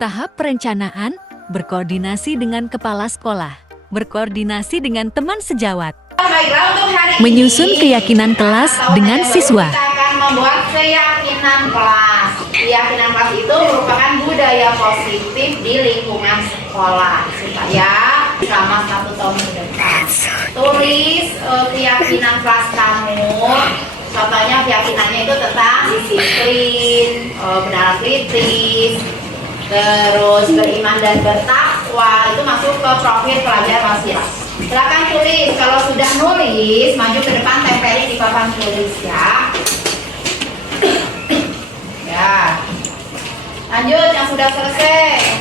Tahap perencanaan, berkoordinasi dengan kepala sekolah, berkoordinasi dengan teman sejawat, Baiklah, untuk hari menyusun ini, keyakinan kelas atau dengan hari siswa. baru kita akan membuat keyakinan kelas. Keyakinan kelas itu merupakan budaya positif di lingkungan sekolah supaya selama 1 tahun ke depan. Tulis keyakinan kelas kamu. Contohnya keyakinannya itu tentang disiplin, benar kritis, terus beriman dan bertakwa. Itu masuk ke profil pelajar masing-masing. Silakan tulis. Kalau sudah nulis, maju ke depan, tempelin di papan tulis ya. Ya. Lanjut yang sudah selesai.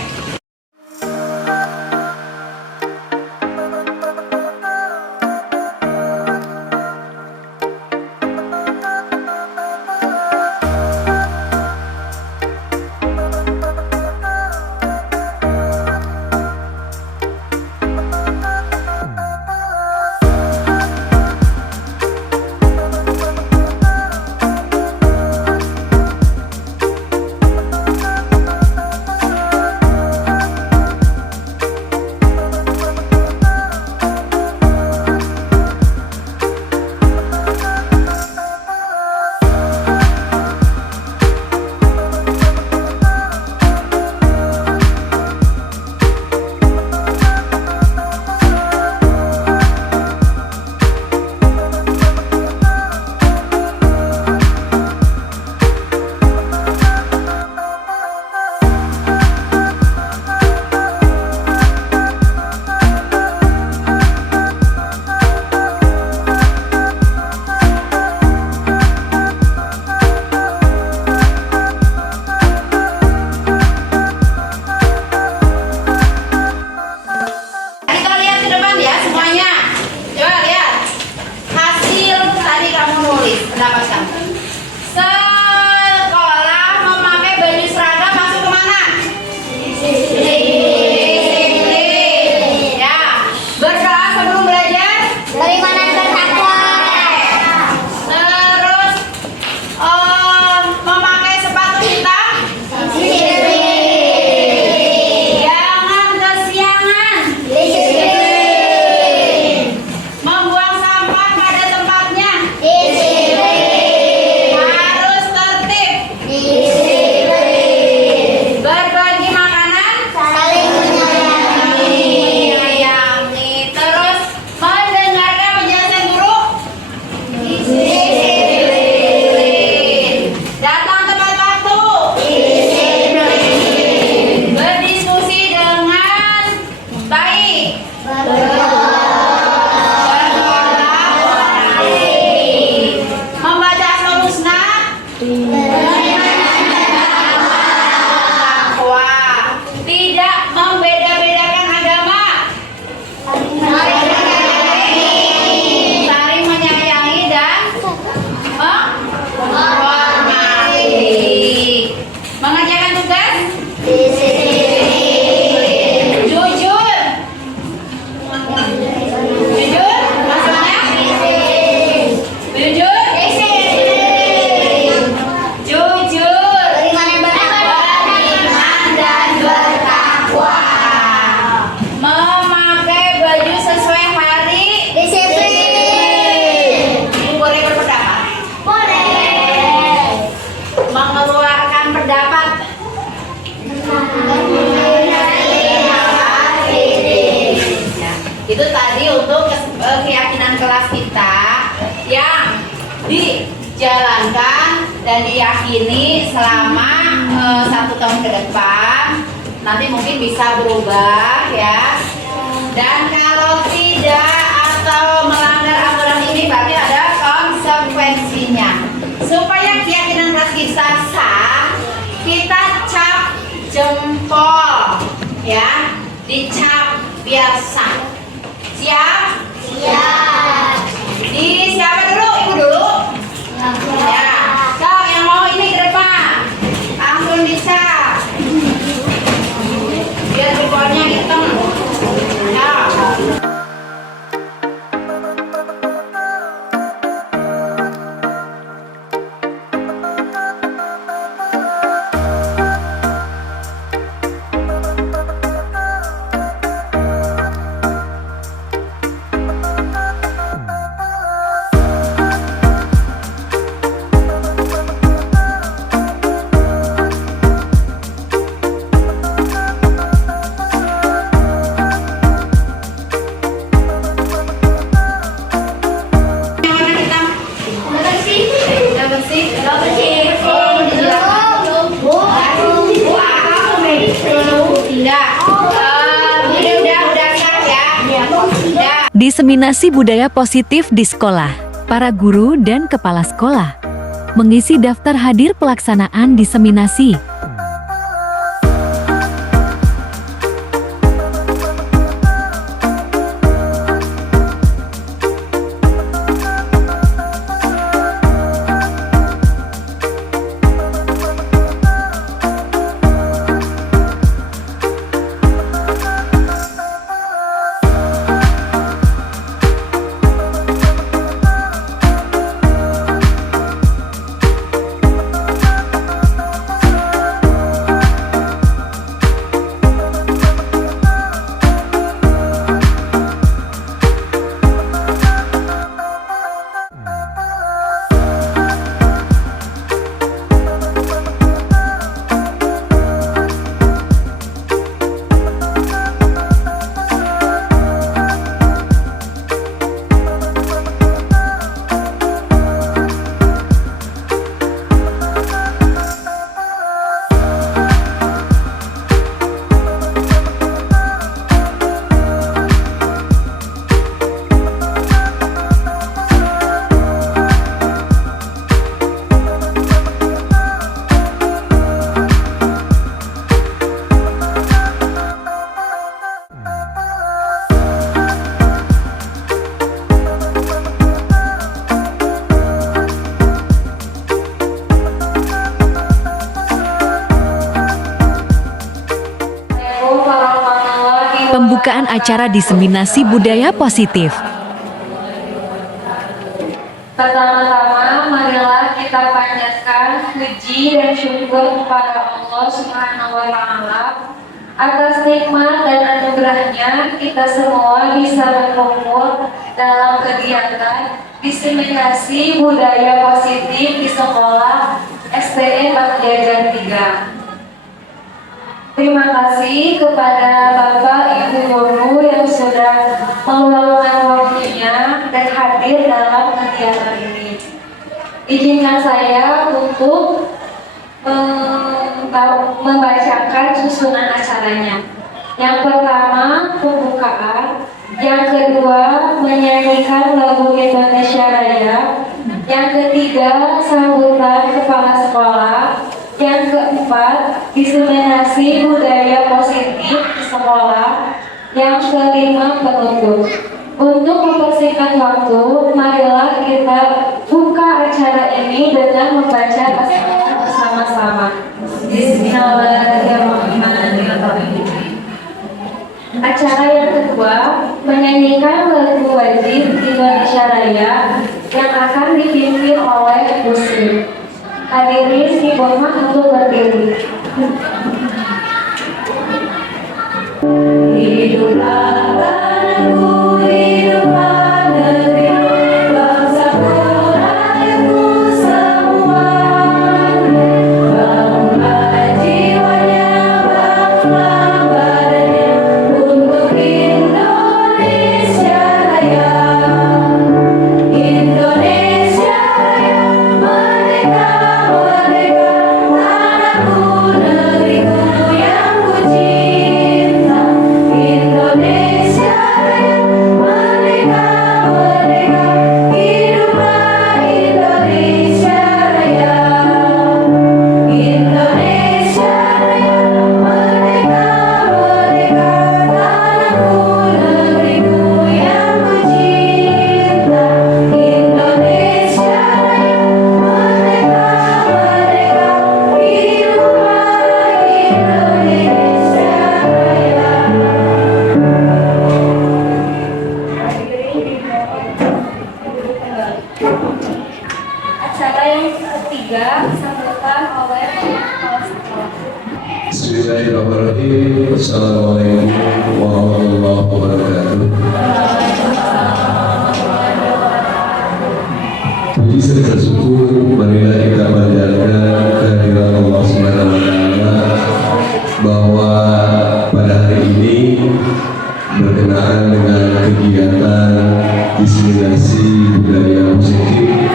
Sekolah memakai baju seragam masuk kemana? Disiplin. Ya. Berdoa sebelum belajar? Beriman dan bertakwa. Terus memakai sepatu hitam? Disiplin. Jangan kesiangan. Disiplin. Membuang sampah pada tempatnya? Disiplin. Harus tertib. Disiplin. Berbagi makanan? Saling menyayangi. Menyayangi. Terus mendengarkan penjelasan guru? Disiplin. Datang tepat waktu? Disiplin. Berdiskusi dengan baik? Berkolaborasi. Membaca Asmaul Husna? Takwa. Tidak membeda-bedakan agama? Saling menyayangi dan menghormati. Mengerjakan tugas? Jujur? Jujur? Maksudnya? Jujur? Jujur. Beriman dan bertakwa. Memakai baju sesuai hari? Ibu boleh berpendapat? Mengeluarkan pendapat? Ya, itu tadi untuk keyakinan kelas kita yang dijalankan dan diyakini selama 1 tahun ke depan. Nanti mungkin bisa berubah ya. Dan kalau tidak atau melanggar aturan ini berarti ada konsekuensinya. Supaya keyakinan kelas kita sah, kita cap jempol ya, dicap biar sah. Siap? Di siapa dulu? Ibu dulu? Ya. Kau yang mau ini ke depan. Langsung dicap. Biar jempolnya hitam. Ya. Diseminasi budaya positif di sekolah. Para guru dan kepala sekolah mengisi daftar hadir pelaksanaan diseminasi. Pembukaan acara diseminasi budaya positif. Pertama-tama, marilah kita panjatkan puji dan syukur kepada Allah Subhanahu wa Ta'ala atas nikmat dan anugerahnya kita semua bisa berkumpul dalam kegiatan diseminasi budaya positif di sekolah STN Batjajar 3. Terima kasih kepada Bapak Ibu Guru yang sudah meluangkan waktunya dan hadir dalam kegiatan ini. Izinkan saya untuk membacakan susunan acaranya. Yang pertama, pembukaan. Yang kedua, menyanyikan lagu Indonesia Raya. Yang ketiga, sambutan kepala sekolah. Yang keempat, diseminasi budaya positif di sekolah. Yang kelima, penutup. Untuk mempersingkat waktu, marilah kita buka acara ini dengan membaca basmalah bersama-sama. Bismillahirrahmanirrahim. Acara yang kedua, menyanyikan lagu wajib Indonesia Raya yang akan dipimpin oleh Muslim. Hadirin dimohon untuk berdiri. Hiduplah tanahku, hiduplah negeriku, bangsaku, rakyatku semua. Bangunlah jiwanya, bangunlah badannya untuk Indonesia Raya. Indonesia Raya, merdeka. Acara yang ketiga disampaikan oleh kepala sekolah. Bismillahirrahmanirrahim. Assalamualaikum warahmatullahi wabarakatuh. Puji serta syukur marilah kita panjatkan kehadiran Allah Subhanahu wa Ta'ala bahwa pada hari ini berkenaan dengan kegiatan diseminasi budaya positif,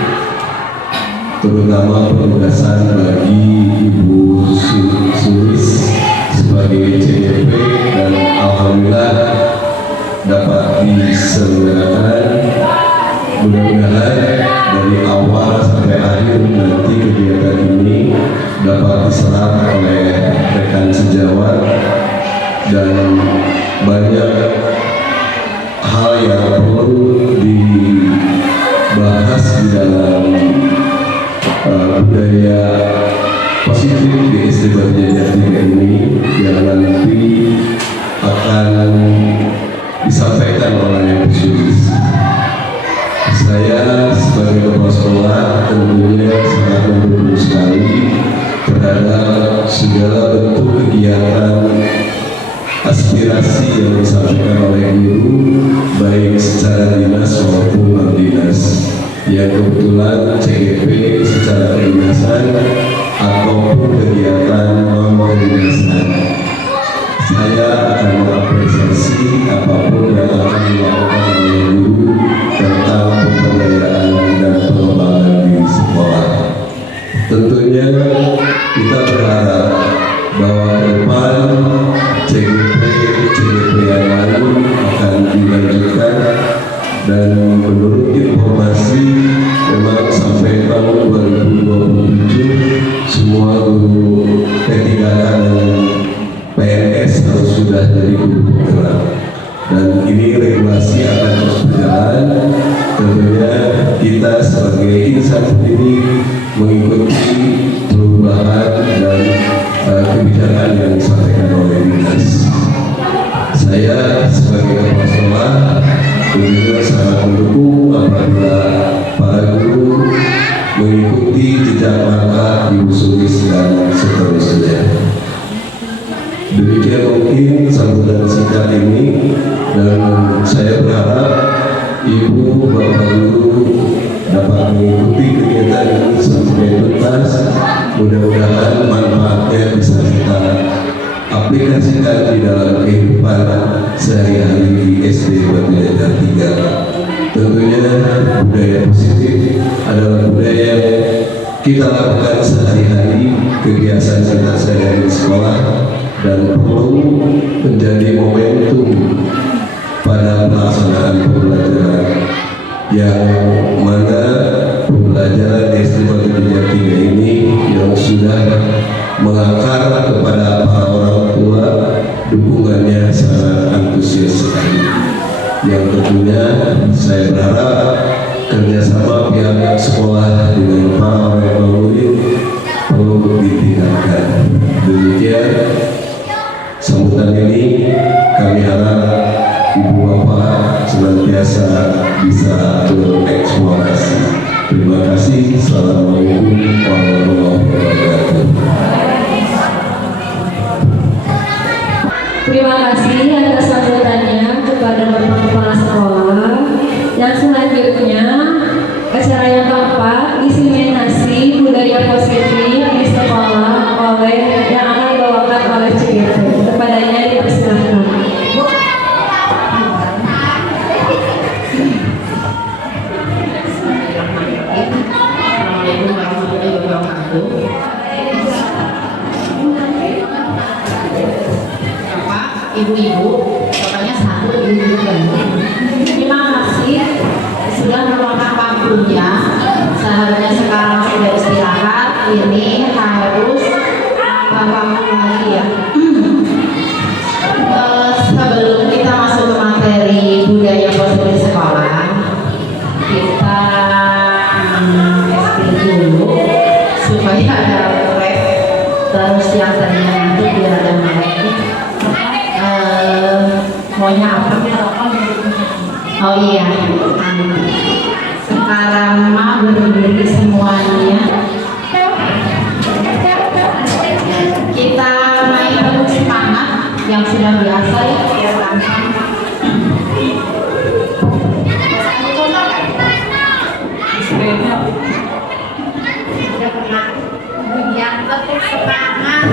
terutama penugasan bagi Ibu Sulis sebagai CJP, dan alhamdulillah dapat diselenggarakan. Mudah-mudahan dari awal sampai akhir nanti kegiatan ini dapat diserap oleh rekan sejawat dan banyak hal yang perlu dibahas di dalam budaya positif di SD Batu Jati ini yang nanti akan disampaikan oleh Bu Sulis. Saya sebagai kepala sekolah tentunya sangat mendukung sekali terhadap segala bentuk kegiatan aspirasi yang disampaikan oleh guru baik secara dinas maupun non dinas. Yang kebetulan CGP secara kedinasan ataupun kegiatan non kedinasan, saya akan mengapresiasi apapun yang akan dilakukan oleh guru tentang pemberdayaan dan pengembangan di sekolah. Tentunya kita berharap bahwa ke depan CGP yang lain akan dilanjutkan, dan menurut informasi memang sampai tahun 2027 semua guru P3K dan PNS harus sudah jadi guru penggerak, dan ini regulasi akan terus berjalan. Tentunya kita sebagai insan pendidik mengikuti perubahan dan kebijakan yang disampaikan oleh dinas. Saya sebagai kepala sekolah tentunya sangat mendukung apabila para guru mengikuti jejak langkah Ibu Sulis dan seterusnya. Demikian mungkin sambutan singkat ini, dan saya berharap Ibu Bapak Guru dapat mengikuti kegiatan ini sampai tuntas. Mudah-mudahan manfaatnya bisa kita aplikasikan di dalam kehidupan sehari-hari di SD Batu Jati 3. Tentunya budaya positif adalah budaya yang kita lakukan sehari-hari, kebiasaan kita sehari-hari di sekolah, dan perlu menjadi momentum pada pelaksanaan pembelajaran, yang mana pembelajaran SD Batu Jati 3 ini yang sudah mengakar kepada para orang tua, dukungannya sangat antusias sekali. Yang tentunya saya berharap kerjasama pihak sekolah dengan para orang tua murid perlu ditingkatkan. Demikian sambutan ini, kami harap Ibu Bapak senantiasa bisa bereksplorasi. Terima kasih. Assalamualaikum warahmatullahi wabarakatuh. Terima kasih atas sambutannya kepada Bapak Kepala Sekolah. Yang selanjutnya, acara yang keempat, diseminasi budaya positif di sekolah oleh yang akan dibawakan oleh CGP. Kepadanya dipersilakan. Assalamualaikum warahmatullahi wabarakatuh. Bapak, Ibu-ibu, pokoknya satu ibu-ibu ganti. Terima kasih sudah meluangkan waktunya. Seharusnya sekarang sudah istirahat, ini harus bangun lagi ya. Sebelum kita masuk ke materi budaya positif sekolah, kita dulu supaya ada ref, terus yang tadinya nanti biar ada melek. Maunya apa? Oh iya, sekarang mah berdiri semuanya. Kita main penuh semangat yang sudah biasa ya, biar gampang. Yang tetap semangat.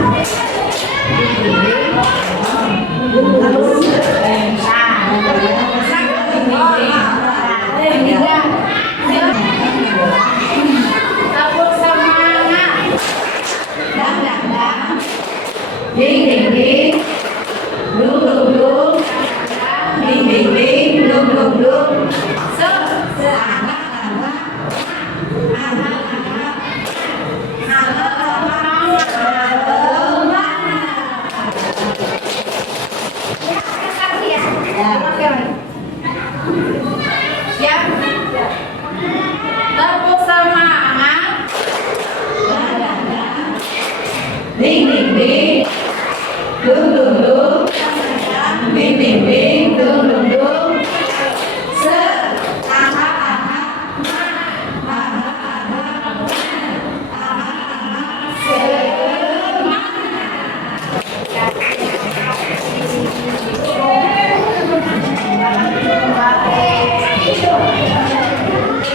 Ding ding ding, ding ding ding, ding ding ding, ding ding ding. Siap? Tepuk semangat. Ding ding ding. Dung dung dung. Ding ding ding. Dung dung dung.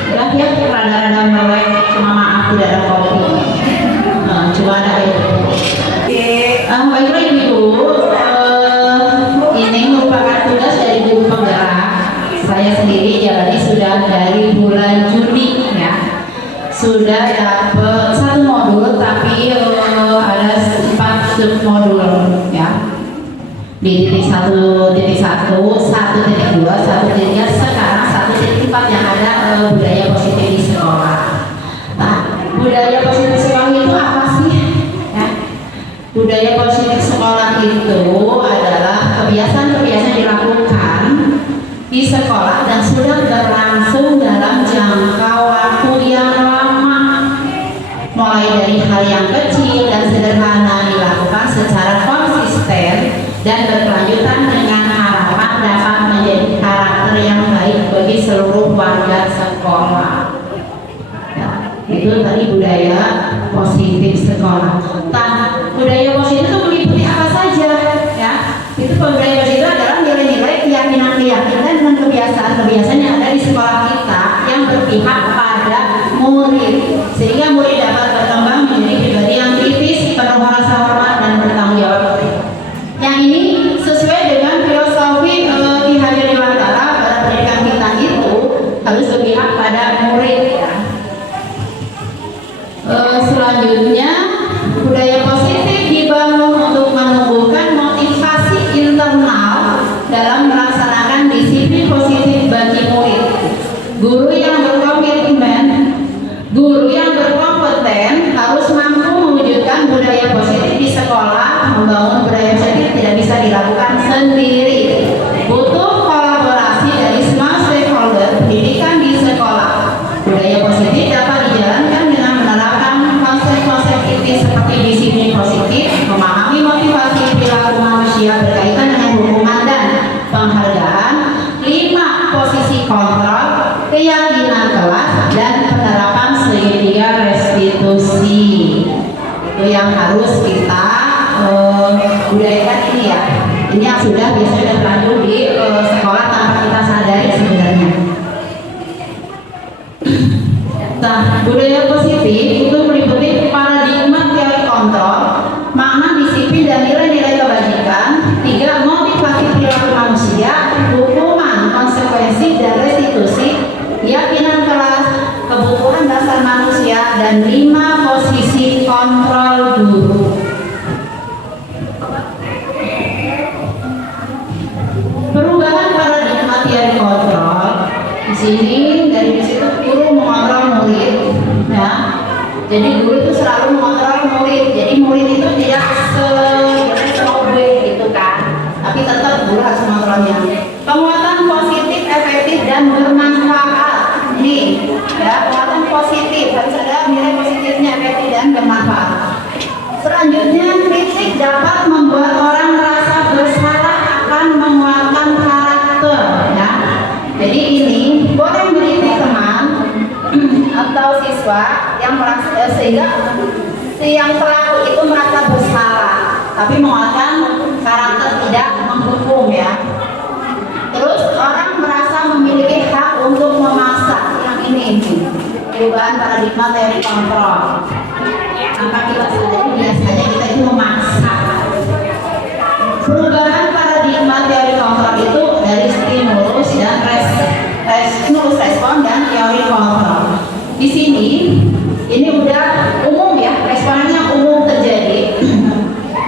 Terakhir rada-rada melek, cuma maaf tidak ada kopi. Cuma ada itu. Baiklah ibu, ini merupakan tugas dari guru penggerak. Saya sendiri jalani sudah dari bulan Juni ya. Sudah dapat 1 modul, tapi ada 4 submodul ya. Di titik 1.1, 1.2, 1.3, sekarang 1.4 yang ada budaya positif di sekolah. Nah, budaya positif sekolah itu apa sih? Ya. Budaya positif sekolah itu adalah kebiasaan-kebiasaan dilakukan di sekolah dan sudah berlangsung dalam jangka waktu yang lama, mulai dari hal yang kecil dan sederhana dilakukan secara konsisten dan berkelanjutan dengan harapan dapat menjadi karakter yang baik bagi seluruh warga sekolah. Ya, itu tadi budaya positif sekolah. Nah, budaya positif itu meliputi apa saja? Ya, itu budaya positif adalah nilai-nilai, keyakinan-keyakinan dan kebiasaan-kebiasaan yang ada di sekolah kita yang berpihak pada murid, sehingga murid dapat berkembang menjadi pribadi yang kritis, penuh rasa hormat dan bertanggung jawab. Yang ini sesuai dengan filosofi Ki Hajar Dewantara pada pendidikan kita itu harus berpihak pada murid ya. Selanjutnya budaya positif dibangun untuk menumbuhkan motivasi internal dalam melaksanakan disiplin positif bagi murid. Guru yang berkomitmen, guru yang berkompeten harus mampu mewujudkan budaya positif di sekolah. Membangun budaya positif tidak bisa dilakukan sendiri, butuh kolaborasi dari semua stakeholder pendidikan di sekolah. Budaya positif dapat dijalankan dengan menerapkan konsep-konsep kritis seperti disiplin positif, memahami motivasi perilaku manusia berkaitan dengan hukuman dan penghargaan, 5 posisi kontrol, keyakinan kelas, dan penerapan segitiga restitusi. Itu yang harus kita budayakan ini ya. Ini yang sudah biasanya terlanjur di sekolah tanpa kita sadari sebenarnya. Nah, budaya positif itu meliputi paradigma teori kontrol, makna disiplin dan nilai-nilai kebajikan, 3 motivasi perilaku manusia, hukuman, konsekuensi dan restitusi, keyakinan kelas, kebutuhan dasar manusia, dan 5 posisi kontrol guru. Perubahan paradigma teori kontrol di sini dari situ guru mengontrol murid ya. Jadi guru itu selalu mengontrol murid. Jadi murid itu tidak sebagai gitu kan, tapi tetap guru harus mengontrolnya. Penguatan positif, efektif dan bermanfaat. Ini ya, penguatan positif harus ada nilai positifnya, efektif dan bermanfaat. Selanjutnya, kritik dapat membuat orang merasa bersalah akan menguatkan karakter ya. Jadi ini boleh mengkritik teman atau siswa yang merasa sehingga si yang pelaku itu merasa bersalah, tapi menguatkan karakter, tidak menghukum ya. Terus orang merasa memiliki hak untuk memaksa, yang ini perubahan paradigma teori kontrol. Tanpa kita sadari biasanya kita itu memaksa. Perubahan paradigma teori kontrol itu dari stimulus dan stimulus respon dan teori kontrol. Di sini ini udah umum ya, responnya umum terjadi.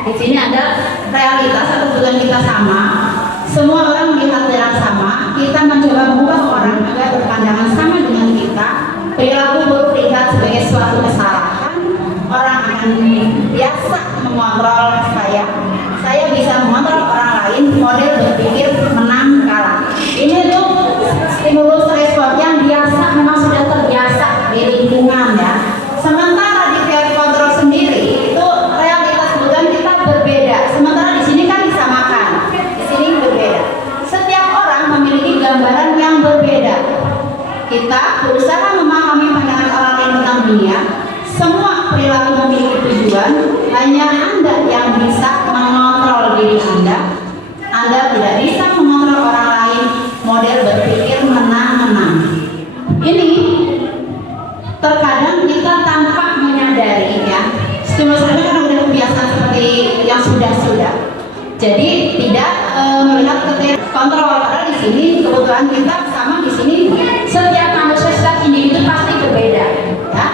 Di sini ada realitas atau tujuan kita sama. Semua orang melihat jalan sama. Kita mencoba mengubah orang agar berpandangan sama dengan kita. Perilaku buruk dilihat sebagai suatu kesalahan. Orang akan biasa mengontrol saya bisa mengontrol orang lain. Model berpikir menangkap Jadi tidak melihat kriteria kontrol. Padahal di sini kebutuhan kita sama di sini. Setiap manusia, setiap individu pasti berbeda, ya.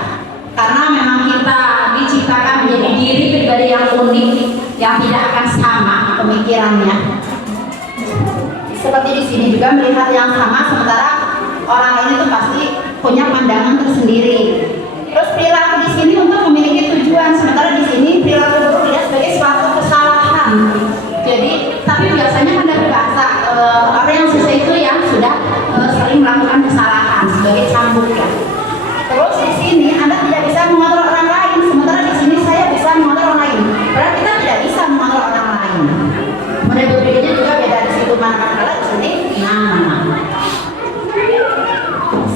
Karena memang kita diciptakan menjadi diri pribadi yang unik, yang tidak akan sama pemikirannya. Seperti di sini juga melihat yang sama, sementara orang lain itu pasti punya pandangan tersendiri. Terus perilaku di sini untuk memiliki tujuan, sementara di sini perilaku buruk tidak sebagai suatu kesalahan. Jadi, tapi biasanya pada bahasa orang yang susah itu yang sudah sering melakukan kesalahan sebagai cambuk ya. Terus di sini Anda tidak bisa mengontrol orang lain, sementara di sini saya bisa mengontrol orang lain. Berarti kita tidak bisa mengontrol orang lain. Model berpikirnya juga beda di situ, manakala di sini.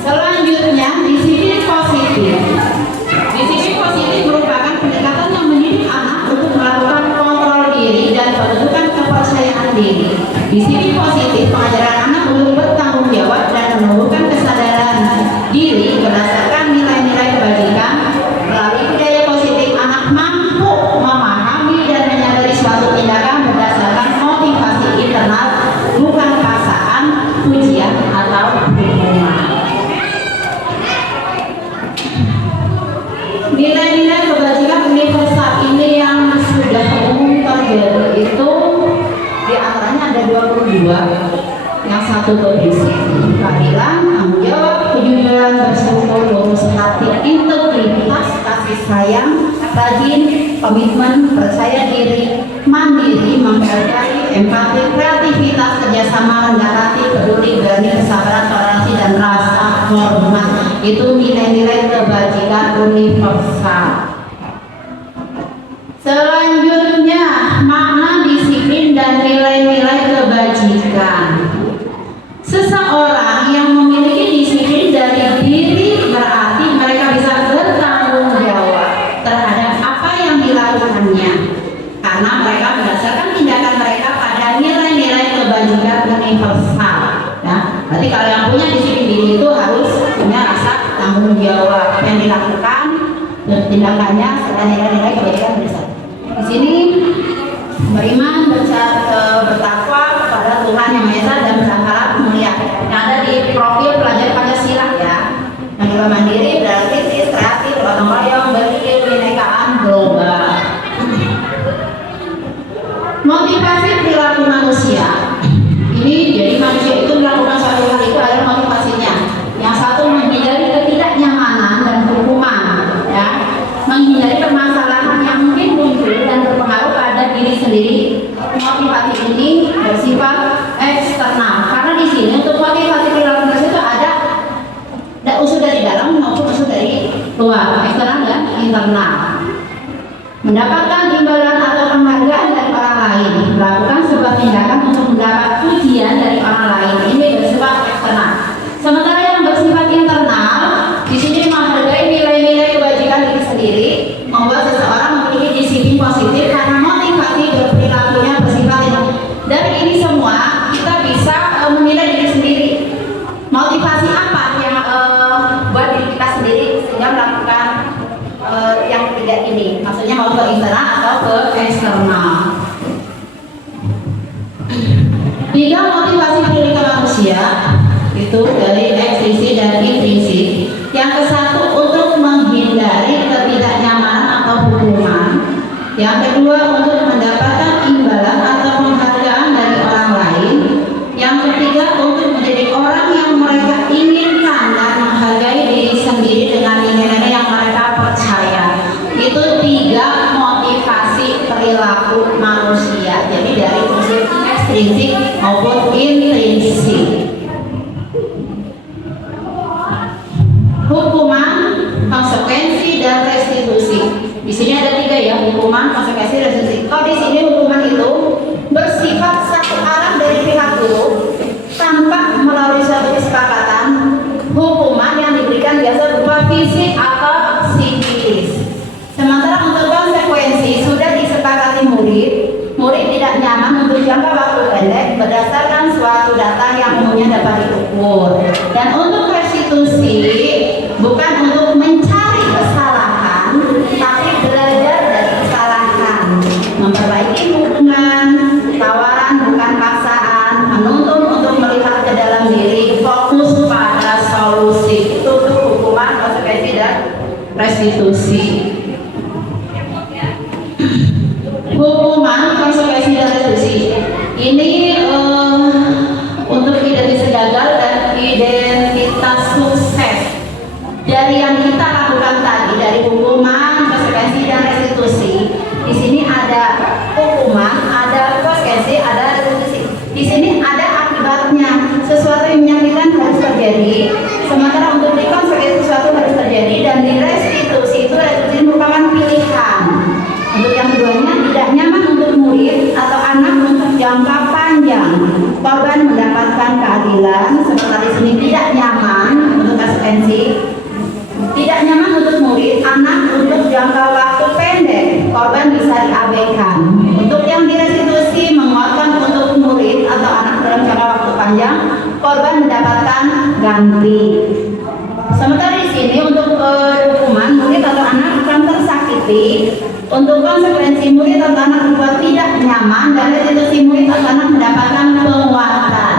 Selanjutnya disiplin positif. Disiplin positif merupakan pendekatan yang mendidik anak untuk melakukan kontrol diri dan menentukan kepercayaan diri. Disiplin positif mengajarkan anak untuk bertanggung jawab dan menumbuhkan kesadaran diri berdasarkan nilai-nilai kebajikan. Melalui budaya positif, anak mampu memahami dan menyadari suatu tindakan berdasarkan motivasi internal, bukan paksaan, pujian, atau hukuman. Nilai-nilai kebajikan universal ini yang sudah umum terjadi itu diantaranya ada 22. Yang satu berisi keadilan, tanggung jawab, kejujuran, bersyukur, lurus hati, integritas, kasih sayang, rajin, komitmen, percaya diri, mandiri, menghargai, empati, kreativitas, kerjasama, rendah hati, peduli, berani, kesabaran, toleransi, dan rasa hormat. Itu nilai-nilai kebajikan universal. Selanjutnya, makna disiplin dan nilai-nilai kebajikan. Seseorang yang memiliki disiplin dari diri berarti mereka bisa bertanggung jawab terhadap apa yang dilakukannya, karena mereka berdasarkan tindakan mereka pada nilai-nilai kebajikan universal. Ya, berarti kalau yang punya disiplin diri itu harus punya rasa tanggung jawab apa yang dilakukan dan tindakannya serta nilai-nilai kebajikan universal. Di sini beriman, bertakwa kepada Tuhan Yang Maha Esa dan berakhlak mulia. Yang ada di profil pelajar Pancasila ya. Yang juga mandiri, berarti kreatif, gotong royong, kebinekaan global. Motivasi perilaku manusia. Ini jadi manusia itu melakukan suatu hal itu adalah motivasinya. Yang satu menghindari ketidaknyamanan dan hukuman, ya, menghindari permasalahan yang mungkin muncul dan berpengaruh pada diri sendiri. Motivasi ini bersifat eksternal, karena di sini untuk motivasi perilaku manusia itu ada unsur dari dalam maupun unsur dari luar, eksternal dan internal. Mendapatkan imbalan atau penghargaan dari orang lain, melakukan sebuah tindakan untuk mendapat pujian dari orang lain, ini bersifat eksternal. Sementara yang bersifat internal, di sini menghargai nilai-nilai kebajikan diri sendiri, membuat seseorang memiliki disiplin positif karena motivasi berperilakunya bersifat internal. Dari ini semua kita bisa memilih diri sendiri. Motivasi apa yang buat diri kita sendiri sehingga melakukan yang ketiga ini, maksudnya mau ke internal atau ke eksternal. 3 motivasi perilaku manusia itu dari ekstrinsik dan intrinsik. Yang ke-1 untuk menghindari ketidaknyamanan atau hukuman. Yang kedua untuk mendapatkan imbalan atau penghargaan dari orang lain. Yang ketiga untuk menjadi orang yang mereka inginkan dan menghargai diri sendiri dengan nilai-nilai yang mereka percaya. Itu 3 motivasi perilaku manusia. Jadi dari unsur ekstrinsik maupun intrinsik. Hukuman, konsekuensi, dan restitusi. Di sini ada 3 ya, hukuman, konsekuensi, restitusi. Kalau di sini hukuman itu bersifat satu arah dari pihak guru tanpa melalui suatu kesepakatan. Hukuman yang diberikan biasa berupa fisik atau psikis. Sementara untuk konsekuensi sudah disepakati murid. Murid tidak nyaman untuk jangka waktu pendek berdasarkan suatu data yang umumnya dapat diukur. Dan untuk restitusi bukan untuk mencari kesalahan, tapi belajar dari kesalahan, memperbaiki hubungan, panjang. Korban mendapatkan keadilan sementara di sini tidak nyaman untuk konsekuensi, tidak nyaman untuk murid, anak untuk jangka waktu pendek. Korban bisa diabaikan. Untuk yang direstitusi menguatkan untuk murid atau anak dalam jangka waktu panjang, korban mendapatkan ganti. Sementara di sini untuk hukuman murid atau anak akan tersakiti, untuk konsekuensi murid atau anak membuat tidak nyaman, dan restitusi murid atau anak mendapatkan penguatan.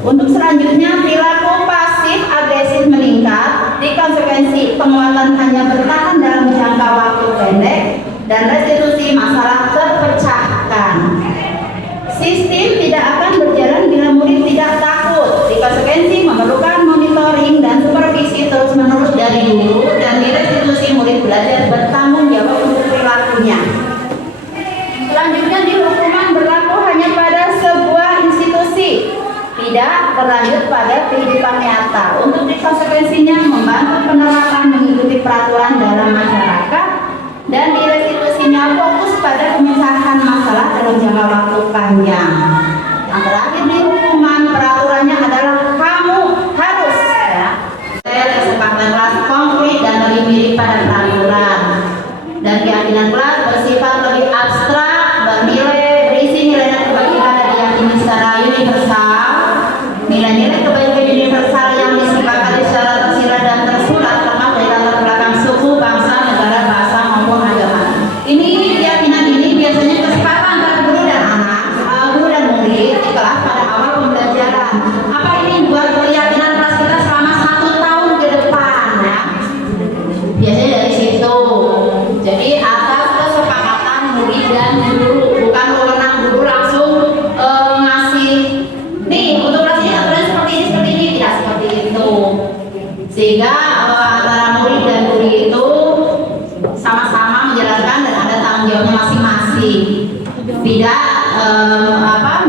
Untuk selanjutnya perilaku pasif agresif meningkat, di konsekuensi penguatan hanya bertahan dalam jangka waktu pendek dan restitusi masalah terpecahkan. Sistem tidak akan berjalan bila murid tidak takut. Di konsekuensi memerlukan monitoring dan supervisi terus-menerus dari guru, dan di restitusi murid belajar bertanggung jawab untuk perilakunya. Selanjutnya di hukuman berlaku hanya pada sebuah institusi, tidak berlanjut pada kehidupan nyata. Untuk di konsekuensinya membantu penerapan mengikuti peraturan dalam masyarakat, dan di restitusinya fokus pada pemecahan masalah dalam jangka waktu panjang. Yang terakhir di hukuman peraturannya adalah kamu harus, ya, kesepakatan kelas konkret dan lebih mirip pada peraturan, dan keyakinan kelas bersifat lebih abstrak, berisi nilai dan kebajikan yang diyakini secara universal. Nilai-nilai kebaikan universal yang disepakati secara tersirat dan tersurat termasuk dari latar belakang suku, bangsa, negara, bahasa maupun agama. Ini keyakinan ini biasanya kesepakatan antara guru dan anak, guru dan murid di kelas pada awal pembelajaran. Apa ini buat keyakinan kelas kita selama 1 tahun ke depan, ya? Biasanya dari situ. Jadi atas kesepakatan murid dan guru, bukan wewenang guru langsung ngasih nih untuk kelas ini aturan seperti ini, tidak seperti itu. Sehingga antara murid dan guru itu sama-sama menjalankan dan ada tanggung jawabnya masing-masing. Tidak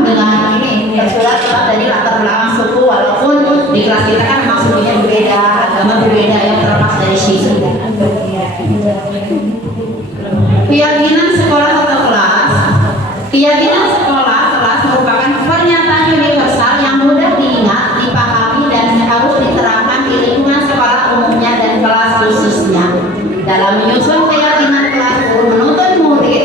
dengan ini tersurat dari latar belakang suku, walaupun di kelas kita kan memang sukunya berbeda, agama berbeda, yang terlepas dari situ. Keyakinan sekolah atau kelas. Keyakinan sekolah kelas merupakan pernyataan universal yang mudah diingat, dipahami, dan harus diterapkan di lingkungan sekolah umumnya dan kelas khususnya. Dalam menyusun keyakinan kelas, guru menuntut murid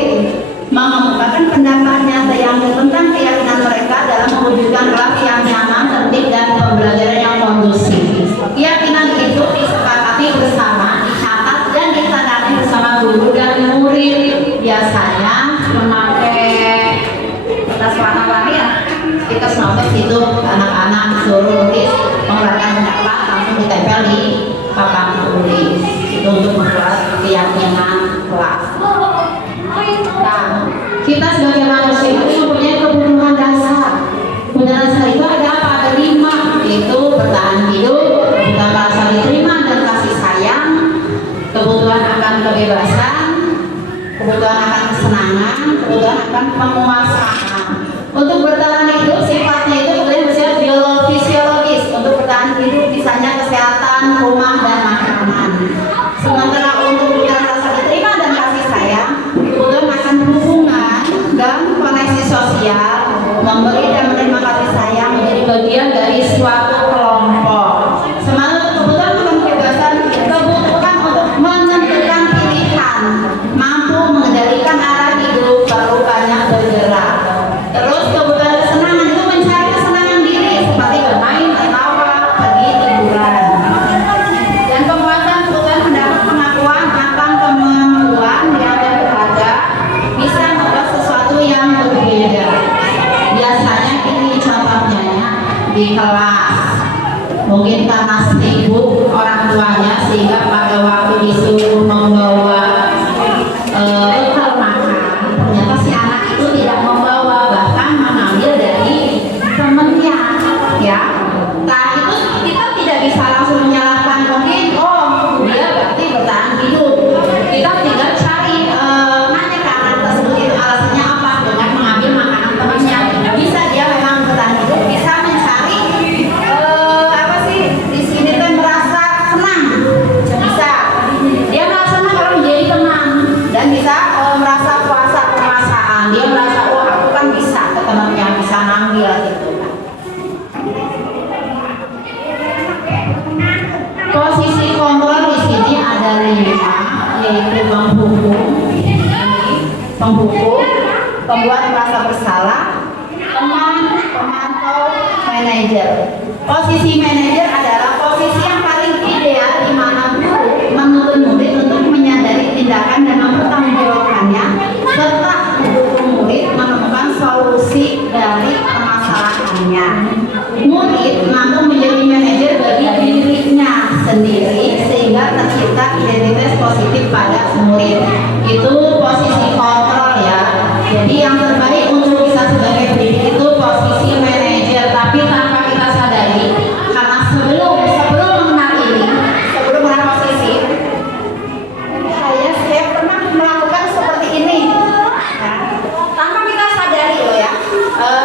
mengemukakan pendapat nyata yang tentang keyakinan mereka dalam mewujudkan kelas yang nyaman, tertib, dan pembelajaran yang kondusif. Keyakinan itu disepakati bersama, dicatat, dan ditandai bersama guru dan murid. Biasanya memakai kertas warna-warni, ya, kita notes itu anak-anak suruh nulis mengeluarkan pendapat langsung ditempel di papan tulis. Itu untuk membuat keyakinan kelas. Nah, kita sebagai manusia itu mempunyai kebutuhan dasar. Kebutuhan dasar itu ada apa? Ada 5, yaitu bertahan hidup, kebutuhan merasa diterima dan kasih sayang, kebutuhan akan kebebasan, kebutuhan akan kesenangan, kebutuhan akan penguasaan. Untuk bertahan hidup sifatnya itu kemudian bersifat fisiologis. Untuk bertahan hidup misalnya kesehatan, rumah, dan makanan. Sementara untuk kebutuhan rasa diterima dan kasih sayang, kebutuhan akan hubungan dan koneksi sosial, memberi dan menerima kasih sayang menjadi bagian dari suatu kelompok. Sementara kebutuhan akan kebebasan, kebutuhan untuk menentukan pilihan, mampu mengendalikan arah hidup, perlu banyak bergerak. Terus kebutuhan kesenangan itu mencari kesenangan diri seperti bermain, tertawa, pergi liburan. Dan penguatan kebutuhan mendapat pengakuan akan kemampuan yang berharga, bisa membuat sesuatu yang berbeda. Biasanya ini contohnya, ya, di kelas. Mungkin karena sibuk orang tuanya sehingga pada waktu disuruh membawa bekal makan, ternyata si anak itu tidak membawa, bahkan mengambil dari temennya, ya. Nah, itu kita tidak bisa langsung menyalahkan, mungkin dia berarti bertahan hidup. Kita tinggal cari, nanya ke anak tersebut itu alasannya apa, dengan mengambil makanan temannya. Bisa dia memang bertahan hidup, bisa mencari apa sih di sini tuh merasa senang, bisa dia merasa senang kalau pembuat merasa bersalah, teman, pemantau, manajer. Posisi manajer adalah posisi yang paling ideal di mana guru menuntun murid untuk menyadari tindakan dan mempertanggungjawabkannya serta mendukung murid menemukan solusi dari permasalahannya. Murid mampu menjadi manajer bagi dirinya sendiri sehingga tercipta identitas positif pada murid. Itu posisi kontrol ya. Jadi yang terbaik untuk bisa sebagai pendidik itu posisi manajer, tapi tanpa kita sadari karena sebelum mengenal ini, sebelum mengenal posisi, saya pernah melakukan seperti ini. Nah, tanpa kita sadari loh ya.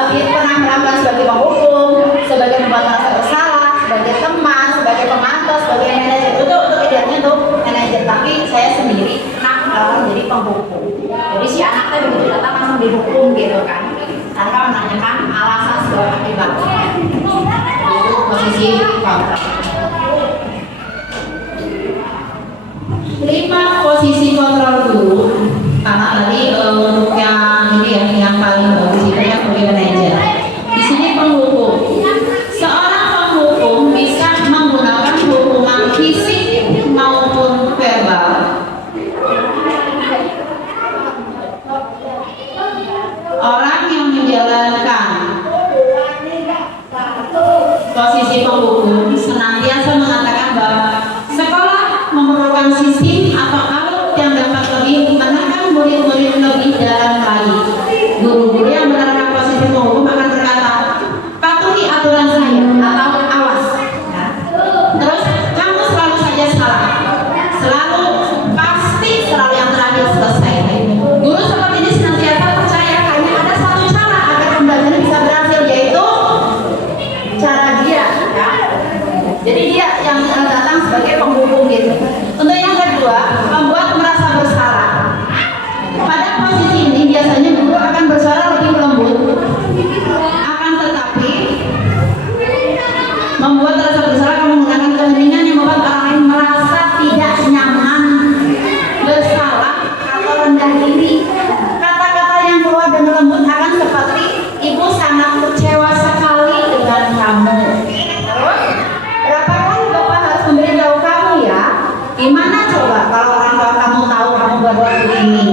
Kita pernah melakukan sebagai penghukum, sebagai pembuat merasa bersalah, sebagai teman, sebagai pemantau, sebagai manajer. Itu untuk idealnya tuh manajer, tapi saya sendiri pernah melakukan menjadi penghukum. Jadi si anak tadi begitu datang langsung dihukum gitu kan, tanpa menanyakan alasan sebab akibatnya. Itu posisi kontrol. 5 posisi kontrol dulu, karena tadi untuk yang ini ya, yang paling bagus itu yang sebagai manajer. Di sini penghukum. Seorang penghukum bisa menggunakan hukuman fisik maupun verbal. Orang yang menjalankan posisi penghukum senantiasa mengatakan bahwa sekolah memerlukan sistem atau alat yang dapat lebih menekan murid-murid lebih dalam lagi. Guru-guru yang menerapkan posisi penghukum akan berkata, patuhi aturan saya atau awas. Nah, terus kamu selalu saja salah, selalu pasti selalu yang terakhir selesai. Guru seperti ini senantiasa percaya hanya ada satu cara agar pembelajaran bisa berhasil, yaitu cara dia ya. Jadi dia yang datang sebagai penghukum gitu. Untuk yang kedua, membuat merasa bersalah. Pada posisi ini biasanya guru akan bersuara lebih lembut. Akan tetapi membuat rasa bersalah akan menggunakan keheningan yang membuat orang lain merasa tidak nyaman, bersalah atau rendah diri. Kata-kata yang keluar dengan lembut akan seperti, ibu sangat kecewa sekali dengan kamu. Terus, berapa kali bapak harus memberitahu kamu ya? Gimana coba kalau orang tua kamu tahu kamu berbuat begini?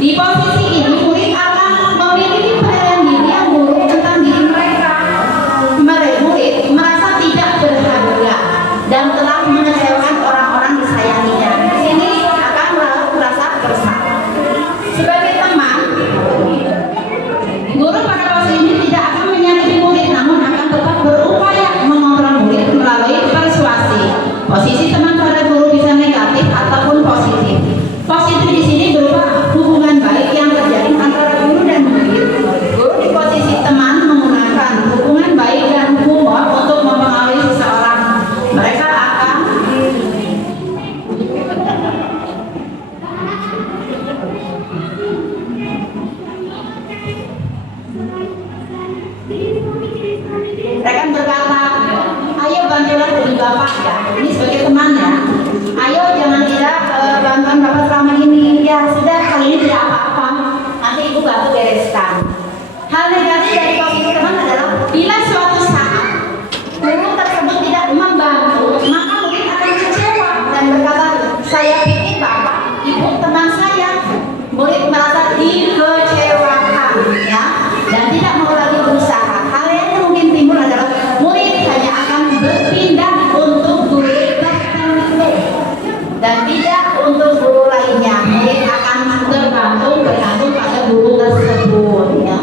Di posisi ini murid akan memiliki penilaian diri yang buruk tentang diri mereka. Murid merasa tidak berharga dan telah mengecewakan orang-orang disayanginya. Di sini akan merasa bersalah. Sebagai teman, guru pada posisi ini tidak akan menyakiti murid, namun akan tetap berupaya mengontrol murid melalui persuasi. Posisi teman pada guru bisa negatif ataupun positif. Positif di sini berupa hubungan baik yang terjadi antara guru dan murid. Guru di posisi teman menggunakan hubungan baik dan humor untuk mempengaruhi seseorang. Mereka akan berkata, ayo bantulah dari bapak ya. Ini sebagai teman ya. Ayo jangan tidak bantuan bapak selama ini. Ya sudah, kali ini tidak apa-apa. Nanti ibu bantu bereskan. Hal negatif dari posisi teman adalah bila suatu saat guru tersebut tidak membantu, maka murid akan kecewa dan berkata, saya pikir bapak, ibu teman saya. Murid merasa dikecewakan ya, dan tidak mau lagi berusaha. Hal yang mungkin timbul adalah murid hanya akan berpindah untuk guru tertentu dan tidak untuk guru lainnya. Murid akan bergantung pada guru tersebut ya.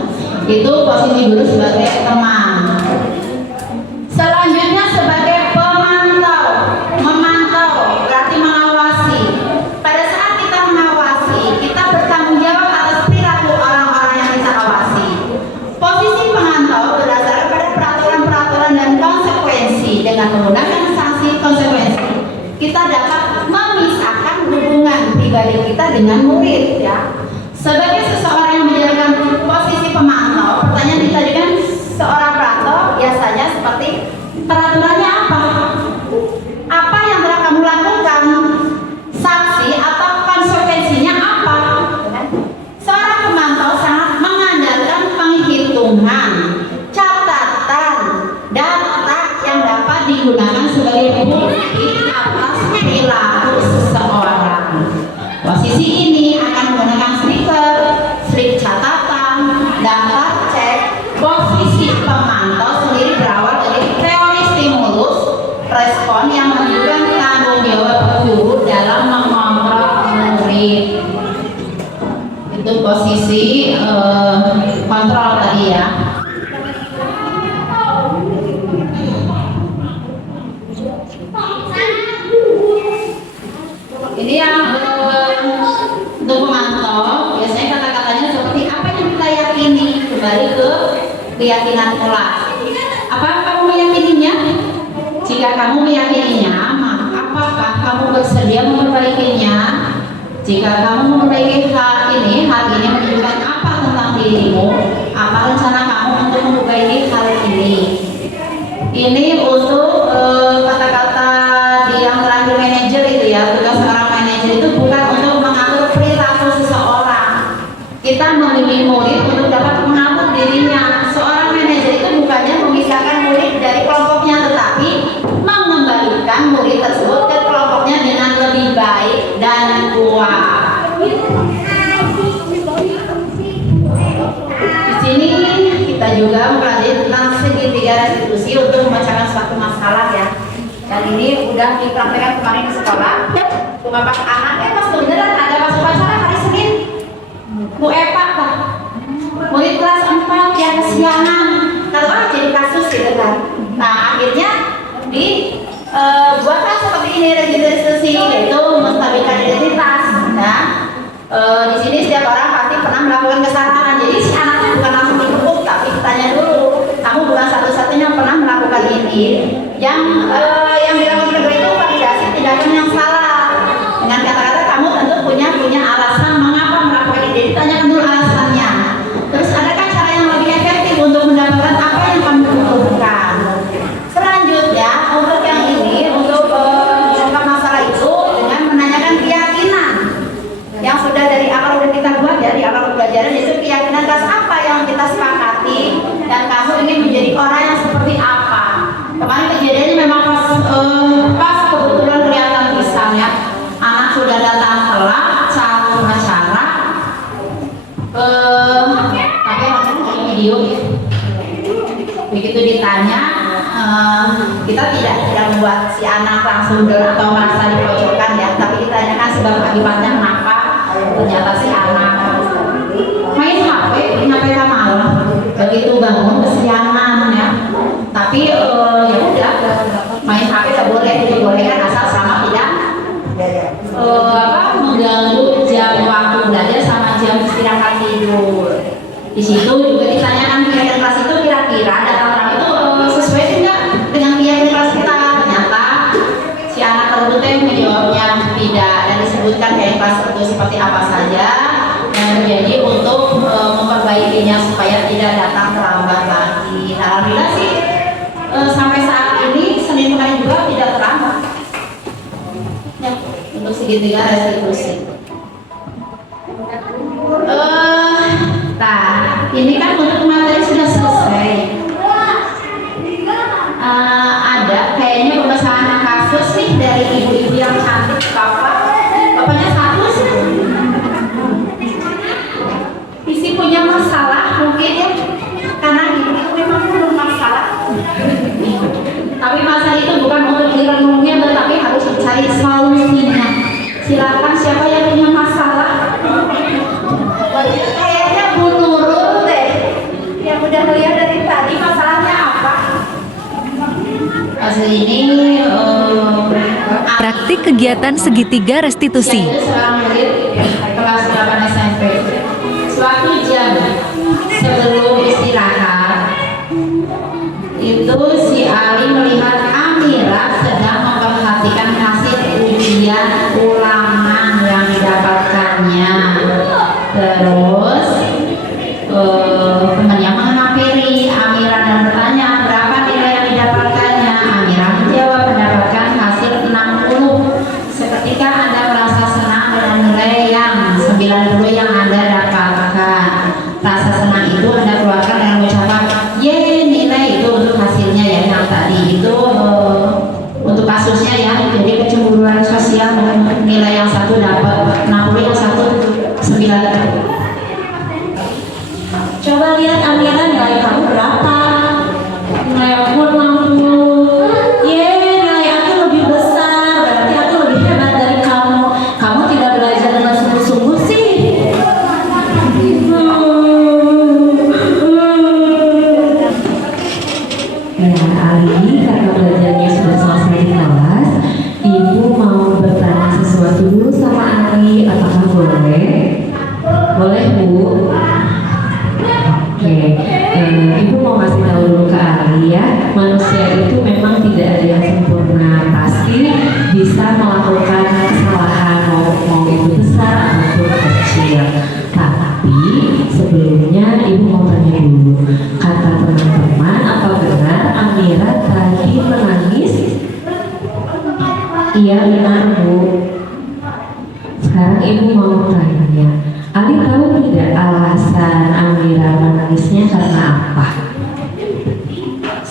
Itu posisi guru sebagai teman. Selanjutnya sebagai pemantau. Memantau berarti mengawasi. Pada saat kita mengawasi, kita bertanggung jawab atas perilaku orang-orang yang kita awasi. Posisi pemantau berdasarkan pada peraturan-peraturan dan konsekuensi. Dengan menggunakan sanksi konsekuensi, kita dapat memisahkan hubungan pribadi kita dengan murid ya. Sebagai seseorang yang menjalankan posisi pemantau, pertanyaan ditanya seorang perantau biasanya seperti, peraturannya apa? Apa yang telah kamu lakukan? Sanksi atau konsekuensinya apa? Seorang pemantau sangat keyakinan kelas. Apa kamu meyakininya? Jika kamu meyakininya, apakah kamu bersedia memperbaikinya? Jika kamu memperbaiki hal ini menunjukkan apa tentang dirimu? Apa rencana kamu untuk memperbaiki hal ini? Ini untuk kata-kata di yang terakhir manajer itu ya. Tugas seorang manajer itu bukan untuk mengatur perilaku seseorang. Kita membimbing murid untuk dapat mengatur dirinya. Seorang manajer itu bukannya memisahkan murid dari kelompoknya, tetapi mengembalikan murid tersebut ke kelompoknya dengan lebih baik dan kuat. Di sini kita juga mempelajari tentang segitiga restitusi untuk memecahkan suatu masalah ya. Dan ini udah dipraktekkan kemarin di sekolah. Bapak anak pas beneran ada pas upacara hari Senin. Bu Epa Pak, murid kelas 4 yang kesiangan. Kalau jadi kasus gitu kan. Nah akhirnya buatlah seperti ini restitusi, yaitu menstabilkan identitas. Nah di sini setiap orang pasti pernah melakukan kesalahan. Jadi si anaknya bukan langsung dikepuk, tapi ditanya dulu, kamu bukan satu-satunya yang pernah melakukan ini. Yang dilakukan kedua itu validasi tindakan yang salah. Dengan kata-kata kamu tentu punya alasan mengapa melakukan ini. Jadi tanyakan dulu alasannya. Terus adakah cara yang lebih efektif untuk mendapatkan apa yang kamu butuhkan? Selanjutnya untuk yang ini, untuk mengungkap masalah itu dengan menanyakan keyakinan yang sudah dari awal udah kita buat ya, di awal pembelajaran itu keyakinan atas apa yang kita sepakati dan kamu ingin menjadi orang yang seperti apa. Kemarin kejadiannya memang pas kebetulan kelihatan misalnya anak sudah datang telat saat acara, pakai video ya. Begitu ditanya, kita tidak membuat si anak langsung atau merasa dipojokkan ya, tapi ditanyakan sebab akibatnya kenapa. Ternyata si anak main HP sampai malam, begitu bangun kesiangan ya. Tapi ya udah, main HP tidak boleh, dibolehkan asal sama tidak mengganggu jam waktu belajar sama jam istirahat tidur. Di situ juga ditanyakan keyakinan kelas itu kira-kira datang terang itu sesuai tidak dengan keyakinan kelas kita. Ternyata si anak tersebut menjawabnya tidak, dan disebutkan keyakinan kelas itu seperti apa saja yang terjadi untuk memperbaikinya supaya tidak datang terlambat lagi. Nah, alhamdulillah sih sampai saat ini Senin kemarin juga tidak terlambat ya, untuk segitiga restitusi. Nah, ini kan untuk materi sudah selesai. Ada kayaknya pemesanan kasus nih dari ibu-ibu yang cantik. Bapaknya satu sih. Isi punya masalah mungkin ya, karena ibu memang belum masalah. Tapi masalah itu bukan untuk direnungnya, tetapi harus mencari solusinya. Silakan siapa yang punya masalah. Kayaknya Bu Nurul deh yang udah melihat dari tadi masalahnya apa. Hasil ini Praktik kegiatan segitiga restitusi. seorang murid kelas 8 SMP. Suatu jam sebelum istirahat itu si Ali melihat Amira sedang memperhatikan hasil ujian ulangan yang didapatkannya. Terus temannya menghampiri Amira dan bertanya berapa nilai yang didapatkannya. Amira menjawab mendapatkan hasil 60. Seketika Anda merasa senang dengan nilai yang 90 yang Anda dapatkan. Rasa senang itu Anda keluarkan dengan ucapan, "Ye, nilai itu untuk hasilnya ya yang tadi itu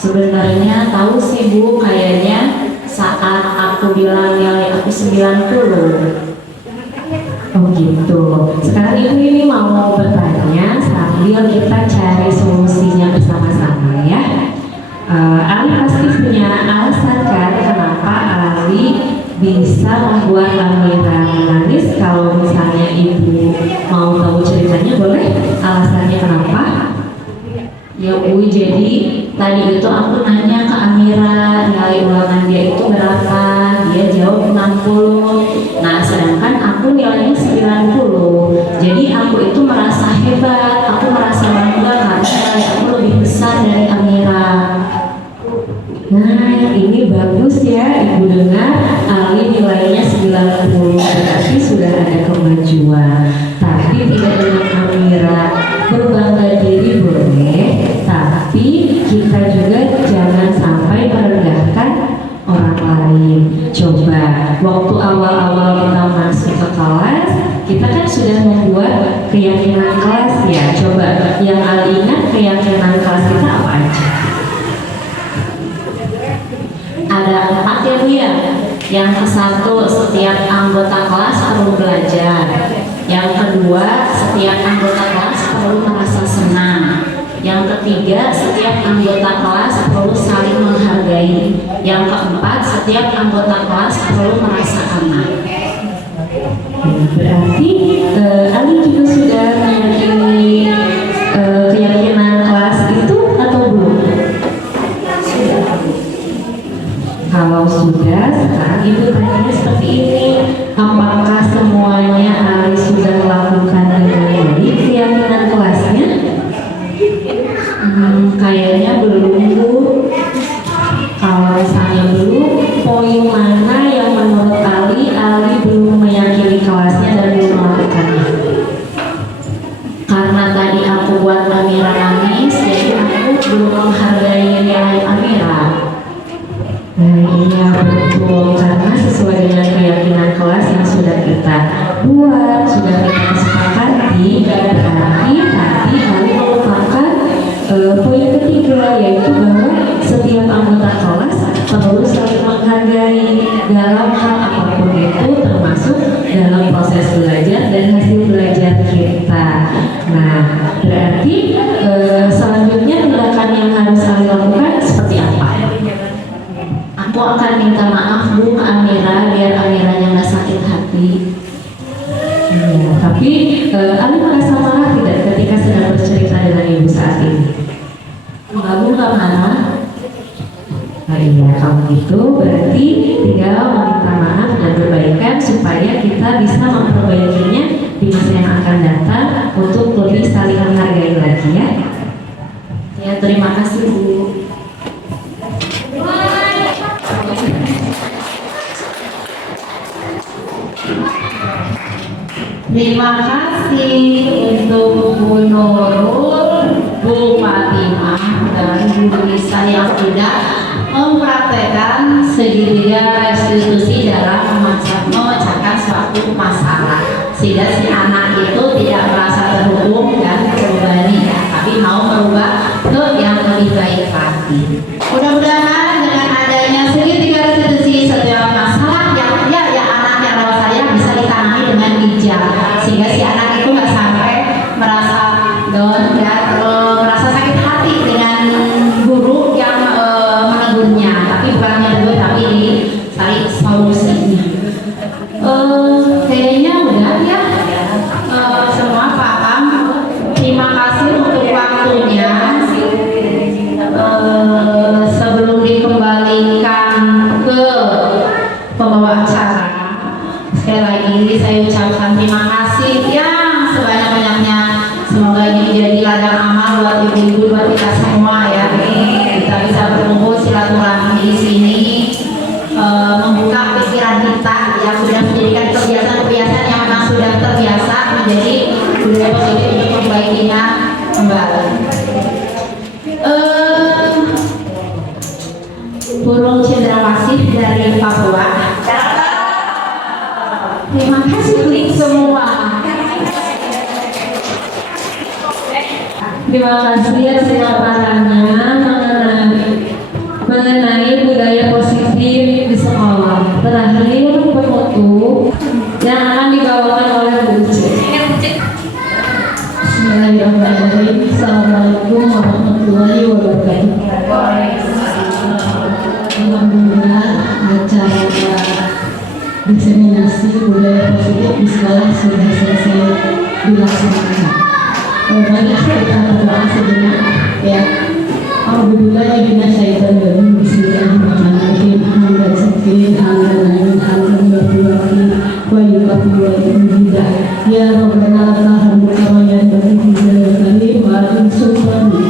Sebenarnya tahu sih Bu, kayaknya saat aku bilang nilai aku 90. Oh gitu. Sekarang Ibu ini mau bertanya sambil kita cari solusinya bersama-sama ya. Ali pasti punya alasan kan kenapa Ali bisa membuat Amira menangis. Kalau misalnya Ibu mau tahu ceritanya, boleh? Alasannya kenapa? Ya Bu, jadi tadi itu aku nanya ke Amira nilai ulangan dia itu berapa, dia jawab 60. Nah sedangkan aku nilainya 90. Jadi aku itu merasa hebat, aku merasa bangga karena nilai aku lebih besar dari Amira. Nah ini bagus ya Ibu dengar, Ali nilainya 90, berarti sudah ada kemajuan. Tapi tidak dengan Amira, berbangga diri boleh, tapi kita juga jangan sampai merendahkan orang lain. Coba waktu awal-awal kita masuk ke kelas, kita kan sudah membuat keyakinan kelas ya. Coba yang Ali ingat keyakinan kelas kita apa aja? Ada 4 ya Bu ya. Yang ke-1, setiap anggota kelas perlu belajar. Yang kedua, setiap anggota kelas perlu merasa senang. Yang ketiga, setiap anggota kelas perlu saling menghargai. Yang keempat, setiap anggota kelas perlu merasa aman. Berarti Ali juga sudah meyakini keyakinan kelas itu atau belum? Kalau sudah, sekarang Ibu tanya seperti ini, apakah semuanya Ali sudah lakukan dengan baik keyakinan kelasnya? Kayaknya belum Bu. Kalau misalnya belum, poin mana yang menurut Ali belum meyakini kelasnya dan belum melakukannya? Karena tadi aku buat Amira nangis, jadi aku belum menghargai nilai Amira. Nah iya betul, karena sesuai dengan keyakinan kelas yang sudah kita buat, sudah kita sepakati, berarti tadi Ali melupakan poin ketiga, yaitu bahwa setiap anggota kelas perlu saling menghargai dalam hal apapun itu, termasuk dalam proses belajar dan hasil belajar kita. Nah berarti selanjutnya tindakan yang harus Ali lakukan seperti apa? Aku akan minta maaf Bu ke Amira biar Amiranya nggak sakit hati. Tapi Ali merasa marah tidak ketika sedang bercerita dengan Ibu saat ini? Enggak Bu, nggak marah. Nah iya, kalau gitu berarti tinggal meminta maaf dan perbaikan supaya kita bisa memperbaikinya di masa yang akan datang untuk lebih saling menghargai lagi ya. Ya terima kasih Bu. Terima kasih untuk Bu Nurul, Bu Fatimah, dan Bu Lisa yang sudah mempraktekkan segitiga restitusi dalam memecahkan suatu masalah, sehingga si anak itu tidak merasa terhubung dan terbebani ya, tapi mau merubah ke yang lebih baik lagi. Mudah-mudahan dengan adanya segitiga restitusi setiap masalah yang anak yang rawat saya bisa ditangani dengan bijak, sehingga si anak itu nggak sampai merasa down dan merasa sakit hati dengan guru yang menegurnya, tapi bukan hanya tegur tapi cari solusinya. Kayaknya udah ya, semua paham. Terima kasih untuk waktunya. Sebelum dikembalikan ke pembawa acara, sekali lagi saya ucapkan terima kasih yang sebanyak-banyaknya. Semoga ini menjadi ladang amal buat ibu-ibu, buat kita semua ya. Kita bisa berkumpul silaturahmi di sini, membuka pikiran kita yang sudah menjadikan kebiasaan-kebiasaan yang memang sudah terbiasa menjadi budaya positif untuk memperbaikinya kembali. Burung cendrawasih dari Papua. Terima kasih untuk semua. Terima kasih atas paparannya mengenai wabarakatuh. Alhamdulillah acara diseminasi budaya positif di sekolah sudah selesai dilaksanakan. Mari kita berdoa sejenak ya. Alhamdulillah minasyaitonir bismillahirrahmanirrahim. Hamdan sakin, hamdan naim, hamdan berfiwaki, wa yukafi wa yubidah. Ya Rabbana lakal hamdu kama yanbaghi li jalali wa sultani.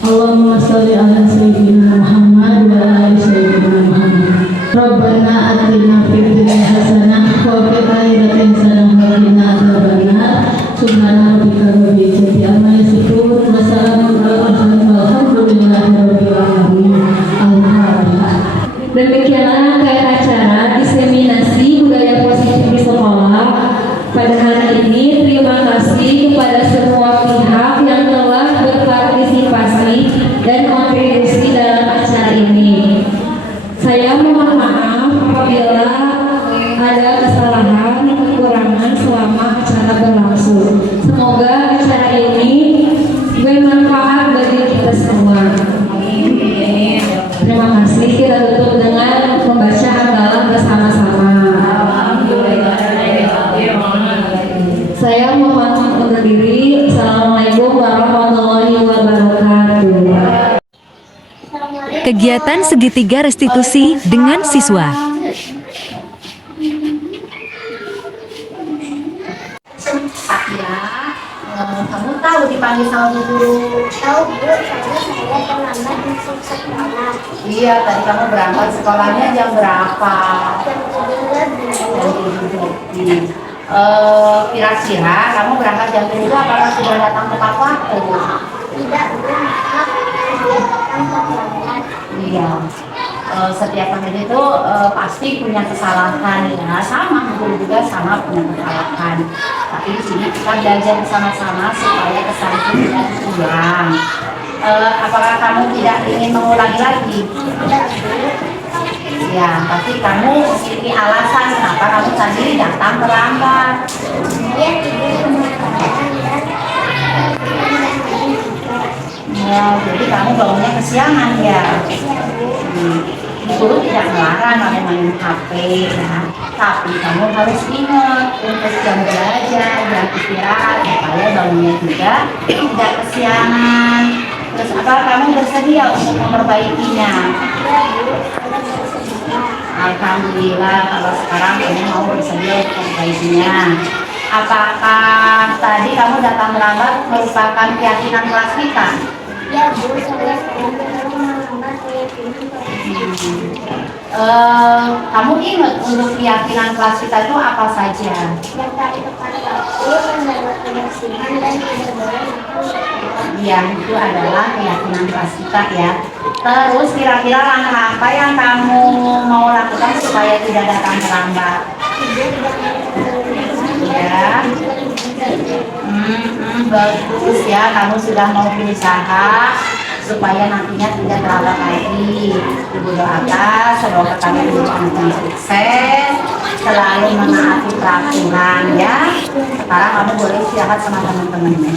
Allahumma sholli ala sayyidina Muhammad wa ala ali sayyidina Muhammad. Rabbana atina fid dunya hasanah wa fil akhirati hasanah wa qina adzabannar. Subhana rabbika rabbil izzati amma yasifun wa salamun alal mursalin walhamdulillahi rabbil alamin. Al-Fatihah. Demikianlah rangkaian acara diseminasi budaya positif di sekolah pada hari ini. Terima kasih kepada semua pihak yang telah berpartisipasi dan kontribusi dalam acara ini. Saya mohon maaf apabila ada kesalahan, kekurangan selama acara berlangsung. Semoga acara ini bermanfaat bagi kita semua. Terima kasih. Kita tutup dengan membaca hamdalah bersama-sama. Saya mohon undur diri. Assalamualaikum warahmatullahi wabarakatuh. Kegiatan segitiga restitusi dengan siswa. Ya, kamu tahu dipanggil sama Bu Guru? Tahu Bu, soalnya saya terlambat masuk sekolah. Iya, tadi kamu berangkat sekolahnya jam berapa? Jam 7 lebih. Kira-kira kamu berangkat jam 7 apakah sudah datang tepat waktu? Tidak Bu, maaf. Saya datang terlambat. Iya. Setiap murid itu pasti punya kesalahan ya, sama guru juga sama punya kesalahan. Tapi di sini kita belajar bersama-sama supaya kesalahan itu tidak terulang. Apakah kamu tidak ingin mengulangi lagi? Tidak Bu. Ya, pasti kamu memiliki alasan kenapa kamu tadi datang terlambat. Saya tidur kemalaman dan Ya, jadi kamu bangunnya kesiangan ya. Guru tidak melarang kamu main HP ya, tapi kamu harus ingat untuk jam belajar, jam istirahat supaya bangunnya juga tidak kesiangan. Terus apa kamu bersedia untuk memperbaikinya? Alhamdulillah kalau sekarang kamu mau bersedia untuk memperbaikinya. Apakah tadi kamu datang terlambat merupakan keyakinan kelas kita? ya Bu, saya sekarang terlalu melambat keyakinan Kamu ingat untuk keyakinan kelas kita itu apa saja? yang tak tepat waktu, mendapat kebersihan dan tidak boleh makan sekolah. Yang itu adalah keyakinan kelas kita ya. Terus kira-kira langkah apa yang kamu mau lakukan supaya tidak datang terlambat? Ya. Bagus ya, kamu sudah mau berusaha supaya nantinya tidak terlambat lagi. Ibu doakan semoga kalian menjadi sukses, selalu menaati peraturan ya. Sekarang kamu boleh istirahat sama teman-temannya.